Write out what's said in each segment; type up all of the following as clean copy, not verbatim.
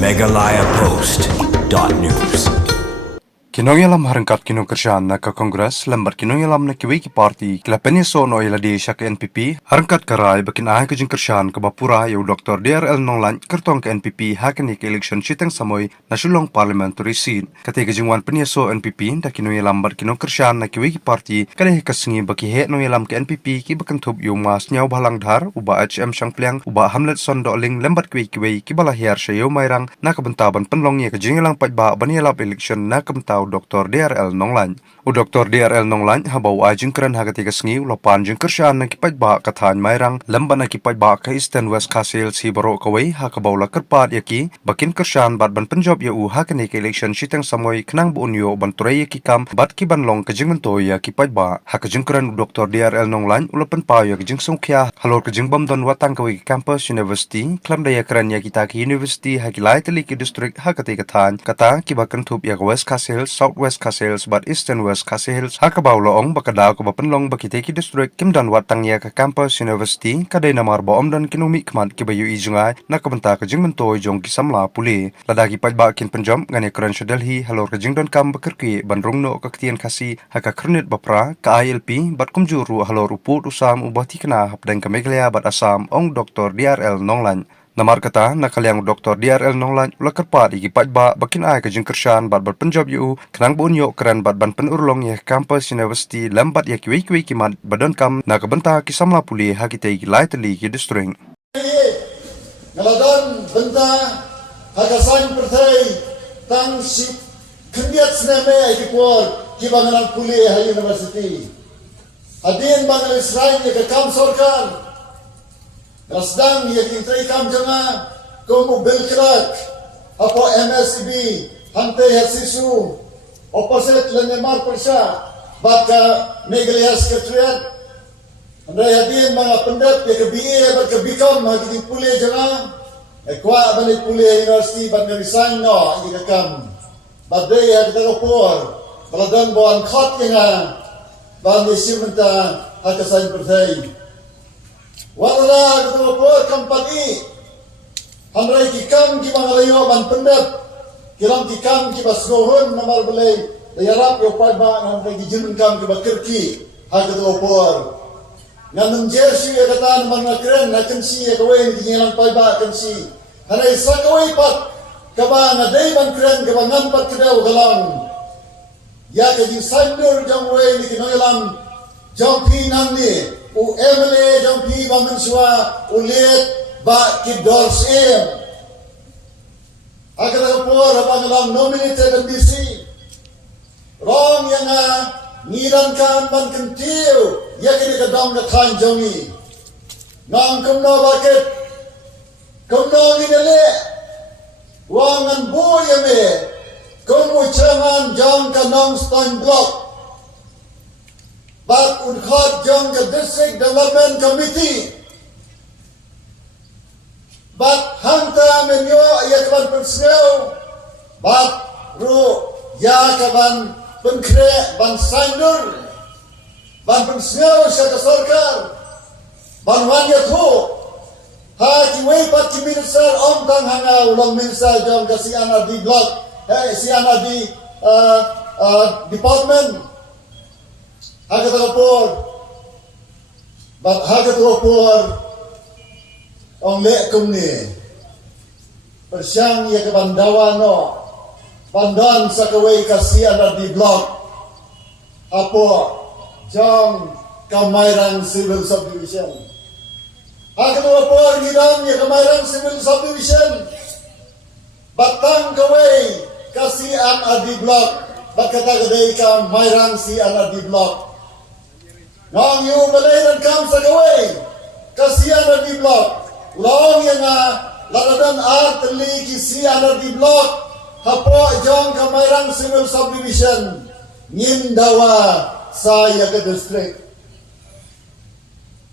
megalayapost.news. Kinong yalam harangkat kinong kersyan na ka Kongres lambat kinong yalam na kiwiki party kila penyeso no iladi siya ka NPP harangkat karay bakin ahay ka jing kersyan ka bapura yaw Dr. DRL Nonglan kertong ka NPP hakin ka eleksyon sitang samoy na sulong parliamentary seat kati ka jingwan penyeso NPP da kinong yalam bat kinong kersyan na kiwiki party kadeh kasengi baki he nong yalam ka NPP ki bakan tub yung mas nyaw balang dhar uba HM Sangpliang uba Hamlet Sondoling lambat kiwiki ki balahiyar siya yaw mayrang na kabentaban penlong ya ka jing yalang pajba baniyalap eleksyon na kabentaw Dr. DRL Nonglan. U Dr. DRL Nonglan habaw ajing keren hagati kasngi lopan jing kersyan na kipajba kathan mayrang lamban na kipajba ka Eastern West Castle si baro kaway hakabaw la kerpat yaki bakin kersyan bat ban penjob ya u hakani ka eleksyon sitang samoy kenang buunyo ban turay yaki kam bat ki banlong ka jing mentoy ya kipajba hakajing keren u Dr. DRL Nonglan ulapan pa ya kajing sungkya halor kajing bamdon watang kaway campus university klam daya keren ya kita ki university hakilay tali ki district hakati kathan kata ki bakan tup ya West Castle Southwest Castle bat Eastern West Castle hakabaw loong bakadaw ko bapenlong bakiteki district kimdan watang ya ka campus university kaday namar boom dan kinumi kmat kibayu ijungai nakabenta ka jing mentoy jong kisamla puli ladagi pajba kin penjom ngane kran Delhi halor ka jing don kam bakerki bandrung no kaktian kasi haka krenit bapra ka ILP bat kumjuru halor uput usam ubati kena hapdeng ka Meghalaya bat Assam ong Dr. DRL Nonglan namar kata nakaliang Dr. DRL Nonglan ula kerpat igi pajba bakin ay ka jing kersyan bat penjob yu kenang bunyo keren bat ban penurlong ya campus university lambat ya kiwi kimat badon kam nakabenta kisamla puli hakite igi lai teli ki district ngaladon benta hagasan pertai tang si kendiat sename ay dikuar ki bangalang puli ha university hadin bangal Israel ya kam sorkar Rasdang ya kintay kam janga komu belkrak apo MSB hante hasisu opposite lenemar persya baka Meghalaya Secretariat andai hadin mga pendat ya kebiye bat kebikam hagi pule janga ekwa balik pule university bat resign no igi kam badai ya kita kopor baladan boan khot nga ban disimenta hakasan pertai wala ketua buat kompani hamrai kikam ki mangalayo ban pendap kiram kikam ki basgohon namar belai yarap yo pajba hamrai ki jimin kam ki bakerki ha ketua buat nganam jersey ya kata namar ngakren nakensi ya kawai ki nyelang pajba kensi hanai sakawai pat kaba ngadai ban kren kaba ngampat kedau galang ya ke ji sandur jangwai ni kinoyalam jampi namni u emele jampi bamen suwa ulit ba kidors em agar por abang nominated MBC rong yang ngiran kan ban kentiu yakini kadang na khan jongi nang kumno bakit kumno ginele wangan boyame kumu chairman jang kanong stone block bat unkhot jong ke District Development Committee bat hanta menyo ya kaban penseu bat ru ya kaban penkre ban sandur ban penseu sa sarkar ban wan ya thu ha ki wei pat ki minister om tang hanga ulong minister jong ke CNRD block CNRD department Hagat rapor ang lekum ni persyang ya ke bandawa no bandan sa kaway kasi di block apo jang kamayrang civil subdivision hagat rapor gidan ya kamayrang civil subdivision batang kaway kasi di block bakata gaday ka mayrang si di block nang yu balairan kam sa gaway kasiyan di block long yang laradan art ligi siyan di block hapo jong kamayrang civil subdivision ngindawa saya ke district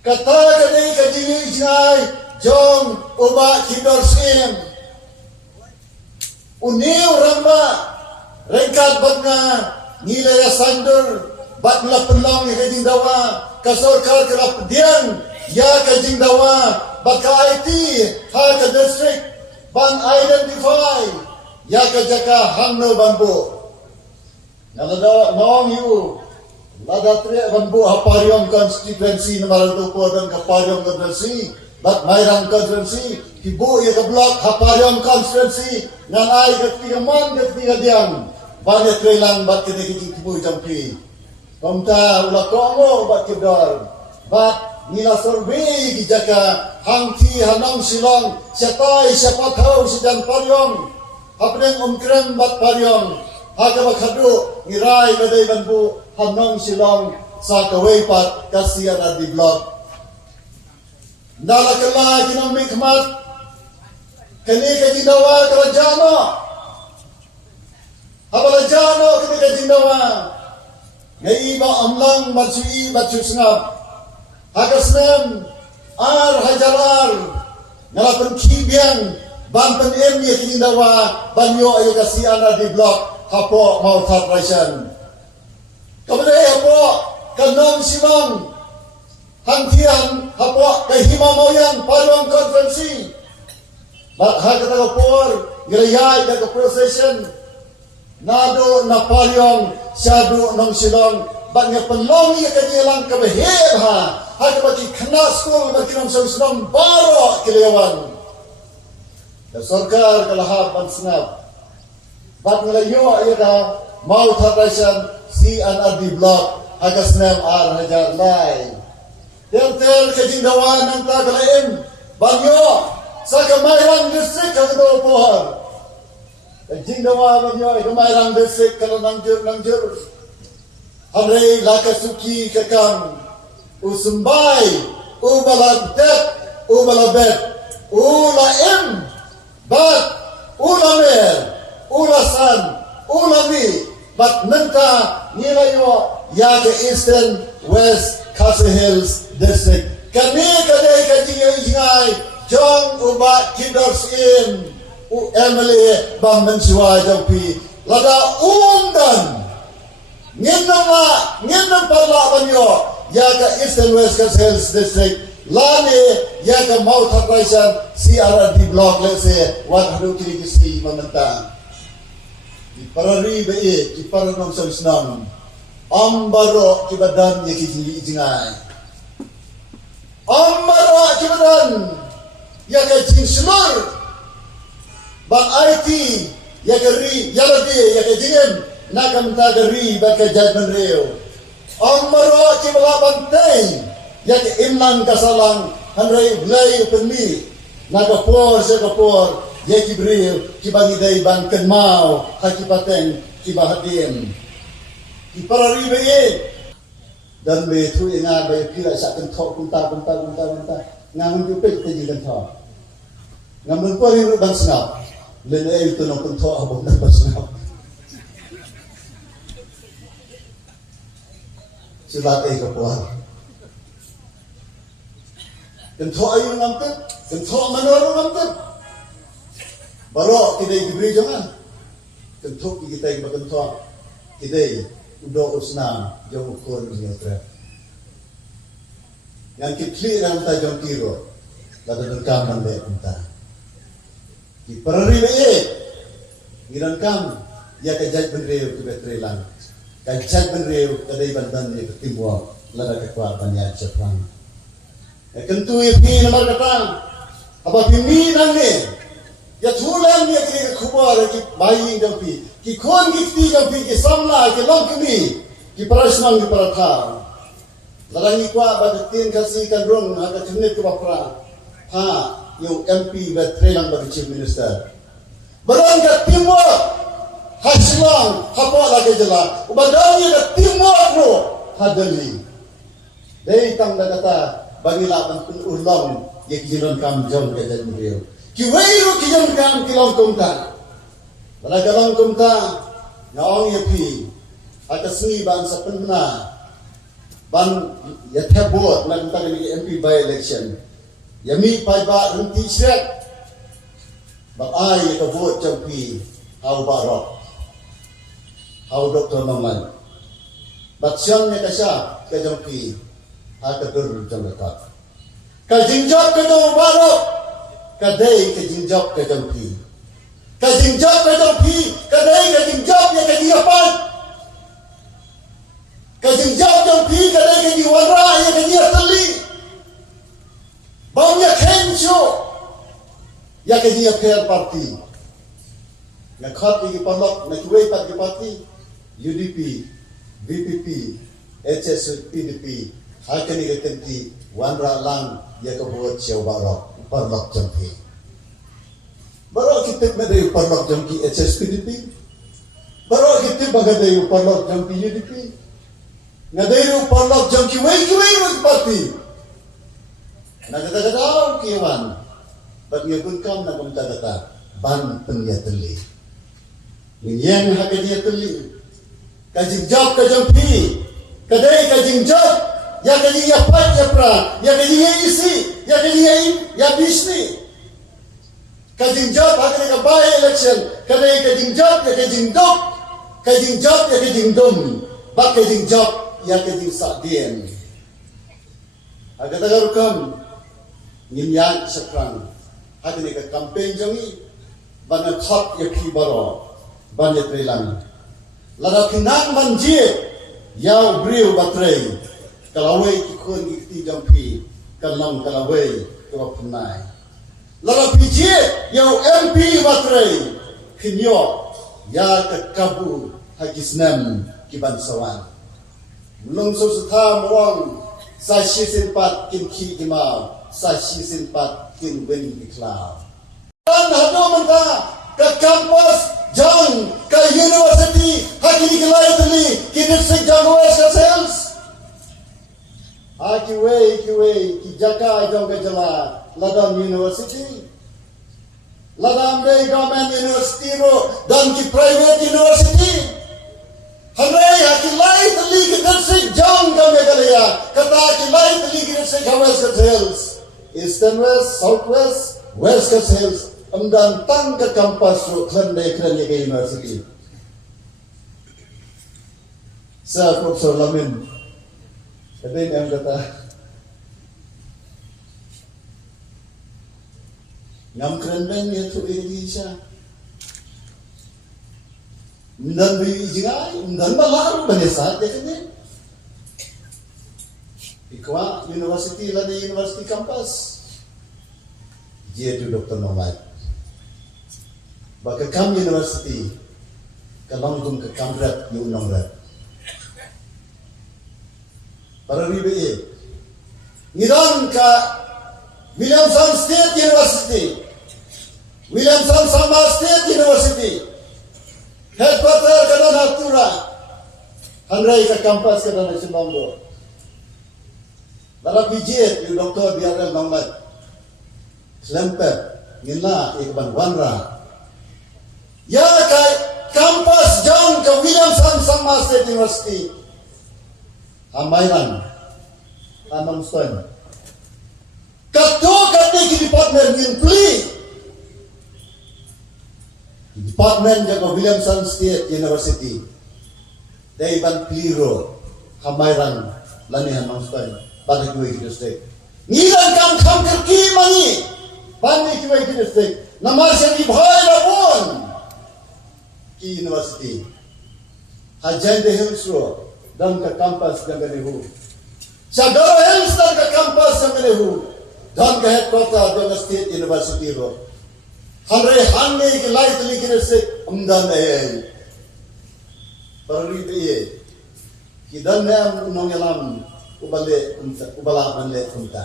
kata kadai kajili jai jong uba kidorsim uniw ramba rengkat batna nilai sandur bat mula penlong ya kajing dawa kasorkar kerap dian ya kajing dawa bat ka IT ha ka district ban identify ya ka jaka hangno banbo nalada nong yu lada tre banbo hapariong constituency na marantupo dan kapariong constituency bat mairang constituency ibu ya ka block hapariong constituency ngan ay katigaman katigadiyang banyak trelang bat kini kibu jampi komta ula kongo bat kidor bat nila survey di jaka hangti hanang silong siapai siapa tahu sidan pariong hapneng umkrem bat pariong haka bakadu ngirai badai banbu hanang silong sa kawai pat kasian di blog nalakala kinang mikmat kini kajinawa kerajaan Abalajano ketika jindawa ngai ba amlang matsui batsu sengap hakasnem ar hajarar ngalapan kibiang banten em ye jindawa banyo ayo kasi ana di blok hapo mau tat raisan kemudian hapo kanong simang hantian hapo kahima moyang parang konferensi bat hakata por ngrayay da procession nado na paryong syado nong silong banya penlongi kanyelang kabeheb ha haka baki kena school baki nong silong baro kilewan da sarkar kalahap pansnap bat ngelayo ayada mau thatraisan si an di block haka snem ar hajar lai tel kajindawan nang tagalaim banyo sa kamairang district kagdo pohar Jindawa banyo kemairang desik kalau nangjur Hari lakasuki kekang usumbai ubalabdet ubalabet ulaim bat ulamer ulasan ulami bat nenta nilayo ya ke Eastern West Khasi Hills District kami kadai kajingai jong ubat kidors in Emily Bambensiwa Jampi lada undan nginang parla banyo ya ka Eastern West Khasi Hills District lani ya ka mau thatraisan si ara di block lese wat hadu kiri kisi mamenta di parari be di paranong salisnam ambaro kibadan ye kiji jingai ambaro kibadan ya ka jinslur Bang IT ya keri ya lagi ya kejingen nakam ta keri baka judgment reo amaro cibala bantai ya ke imlang kasalang hanrai blai penmi nakapor sekapor ya kibril kibagi dai ban kenmau hakipateng kibahatin kiparari be dan be tu inga be kira sak kentok kunta ngamun jupe teji kentok ngamun pori bang senap Lena itu nong kentok abang dapat senap. Silat kepuar. Kentok ayu ngamtet, kentok manoro ngamtet. Baru kita diberi jangan. Kentok kita yang berkentok. Kita udah usna jauh ukur nyotre. Yang kitli dalam tajam kiro, lalu rekaman deh entah. Di perari be ngiran kam ya ka judgment reo ke betrelang ka judgment reo kadai bandan ni ketimwa lada ke kwa banya ceprang ya kentu ipi nomor kata apa pimpinan ni ya thulan ni ke khubar ki bai jampi ki khon gifti jampi ki samla ki long kimi ki parasman ki paratha lada ni kwa badatin kasi kan rong ha ka thne ke bapra ha yung MP Betrelang bagi Chief Minister. Barangkat timur hasilong hapa lagi jela. Ubadanya ke timur bro hadali. Dari tang kata bagi lapan pun ulang ya kijiran kam jom ke jadi beliau. Kiwairu kijiran kam kilong kumta. Pada kilong kumta naong ya pi atas ni bangsa penna ban ya tebot nak tadi MP by election. Yami pai ba renti sret bak ai ka vote champi au barok au doktor naman bat siang ne kasha ka jampi ha ka dur jam lekat ka jinjak ka do barok kadai ka jingjok ka jampi. Ka jingjok ka jampi, kadai ka jingjok ya ka jiapan. Ka jingjok jampi, kadai ka jiwara ya ka jiatali. Baunya kensyo ya ka jiapel parti. Nakhat lagi palok, nakuai pat parti, UDP, VPP, HS PDP, hakani kekanti wanra lang ya ka buat siaw barok, parlok jampi. Barok kita medai parlok jampi HS PDP. Barok kita bagadai parlok jampi UDP. Ngadai parlok jampi wei parti. Nagata-gata kiwan. Bat ngakun kam na kumta-gata ban pengyateli. Yang hakani teli. Kajing job kajampi. Kadai kajing job ya kajing ya pat ya pra, ya kajing ya isi, ya kajing ya bisni. Kajing job hakani ka by election, kadai kajing job ya kajing dok, kajing job ya kajing dom, bak kajing job ya kajing sakdien. Agak-agak Nginyak sekrang hakani ka campaign jangi bana thap ya khi baro banya trelang lada kinang manjie yau briu batrei kalawai ki khon ki jampi kalang kalawai to pnai lada pijie yau MP batrei kinyo ya ka kabu hagisnam ki bansawan mulung so setha mawang sa shisin-pat kin ki imau sa shisin-pat kin wen iklau dan hado menta ke kampus jang ke university hakini kelai teli kini sejang wes ke sales kiwe ki jaka jong ke jala ladam university ladam dei government university ro dan ki private university Hanai hakilai teli kini sejang ke megalaya kata hakilai teli kini sejang wes ke sales Eastern West, Southwest, West Coast Hills, amdan tang ke kampus ro klandai ke university. Sa Profesor Lamin, kata ini yang kata, ngam klandai ni tu Indonesia. Mdan bi jingai, mdan balaru banesa je ni. Ikwa university lah di university campus. Dia tu Dr. Nomad. Baka kam university kalanggung ke kamrat ni unangrat. Para ribe ngiran ka Williamson State University. Williamson Sama State University. Headquarter kana Natura. Hanrai ka campus kana Sinombo. Dalam bijit, yung Dr. DRL Nonglat, Slempet, Nila, Ikban Wanra. Ya kay campus jang ke Williamson Sama State University. Hamairan, Anong Stone. Kato kati ki department ng pli. Department ng Williamson State University. Day ban pliro, Hamairan, Lanihan Anong Stone. Bagi kuai district. Ngilan kam kerki mangi. Bagi kuai district. Nama seni bhai lapun. Ki university. Hajan de Hills ro. Dan ke kampus jangan lehu. Sagara Hills dan ke kampus jangan lehu. Dan ke headquarter dan state university ro. Hanre hanne ke lai teli ki district amdan ay. Parli ye. Ki dan nam nongelam ubala manle kunta.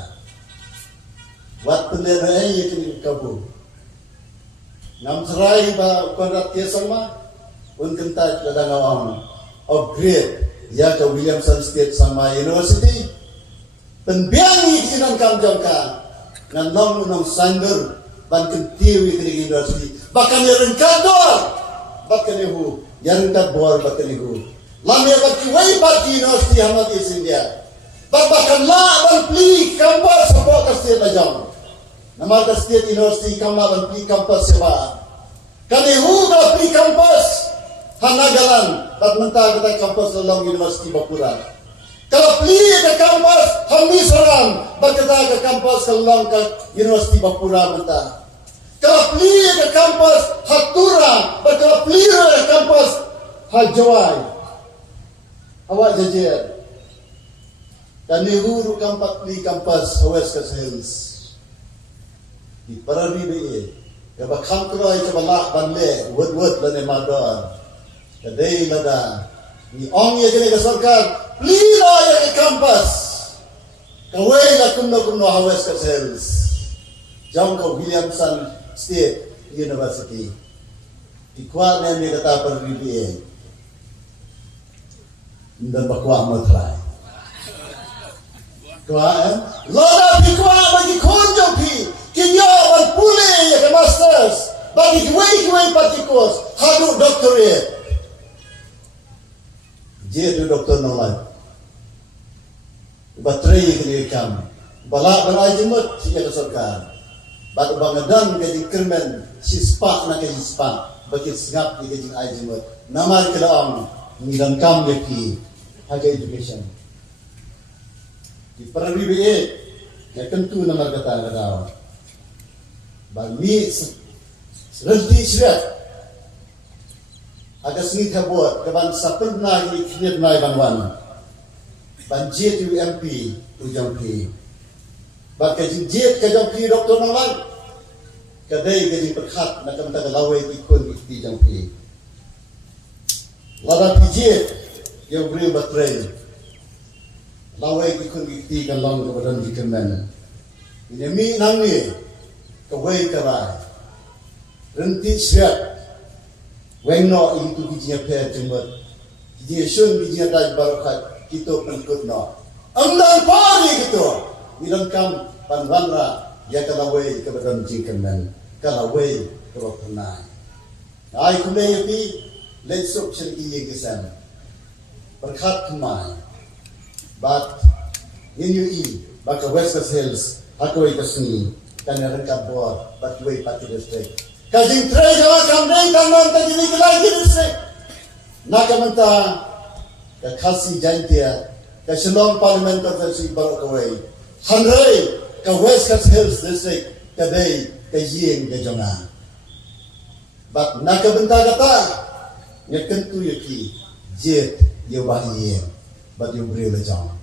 Wat penera ay yakin kabu. Nam serai ba konrat kesama unkenta ladangawang upgrade ya ke Williamson State sama University. Penbiangi kinan kam jangka nan nong sangger ban kentiwi ke university. Bahkan yang kador bahkan ihu yang kador bahkan ihu. Lamia baki wai baki university hamat India. Bahkan ban pli kampus sebuah kasih lajang. Nama kasih university kamla ban pli kampus sebuah. Kani huga pli kampus hanagalan bat mentah kita kampus dalam university Bapura. Kalau pli ke kampus hami seram bat kita ke kampus dalam university Bapura mentah. kalapli ke kampus hatura, berkalapli ke kampus hajawai. Awak jajar. Dan ni huru kampak di kampus West Hills. Di parari be. Kaba kamkroi kaba lak banle, wud lane madar. Kadai lada. Ni ong ye kene ke sarkar, lila ye ke kampus. Kawai la kumno West Hills. Jauh ke Williamson State University. Di kuat ni kata parari be. Dan bakwa matrai. Kuat, loda pikwa bagi konjo pi, kinyo wan pule ya ke masters, bagi kuai patikos, hadu doctorate. Dia tu doktor nolai. Bateri kini kam, balak berai jemut si ke sarkar. Bat bangadan ke kermen si spa nak ke spa, bagi sengap di ke ai jemut. Nama kelam nidan kam ki higher education. Di parari be ya tentu nama kata bagi serti syirat agak sengit habot kaban sapurna ni khnir nai banwan banjit UMP ujampi bagi jinjit ke jampi doktor nalan kadai gaji perkhat nak kata lawai ikun di jampi lada pijit yang beri baterai lawai ikun ikti kan lang ke badan dikemen. Ini mi nangi kawai karai. Renti siap. Wengno itu bijinya per jembat. Bijinya sun bijinya daj barokat kita pengikut no. Amdan pari gitu. Milang kam panwanra ya kalawai ke badan dikemen. Kalawai ke badan. Ai kumai pi letsuk syariki ye kesan. Berkat kemai. But in UE, baka West Hills, hakaway kasni, kanya rangkap buat, bakway pati district. Kajing tray jawa kamdeng tangan kajini kelai district. Nakamanta, kakasi jantia, kasilong parliamentar versi baru kaway. Hanray, ka West Hills district, kadai kajiyeng kajongan. But nakamanta kata, nyakentu yaki, jet yawahiyeng. But you beri lejang.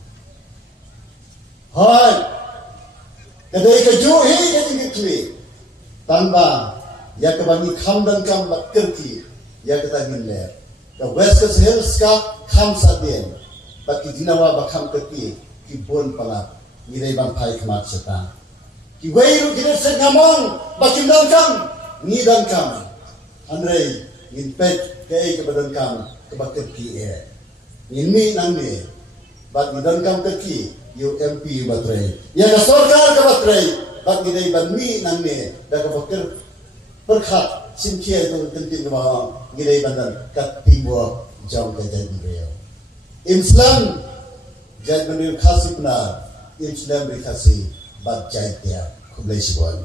Hai, kadai kejuhi kadai kekli. Tanpa, ya kebani kam dan kam kerti, ya kita hinler. The West Hills ka kam sadien, baki dinawa bakam kerti, ki bon palak, nilai bangpai kemat setan. Ki weiru kini sengamong, baki dan kam, ni dan kam. Andrei, inpet kei kebadan kam, kebakir ki Ini nanti, bak di dalam kaki UMP baterai. Ya ke sarkar ke baterai, bak di dalam mi nanti, dah ke bakar perkat simkia itu tentu kemana, di dalam bandar kat timur jauh ke jadi beliau. Islam jadi beliau kasih benar, Islam berkasih bak jadi dia kublai sebuah.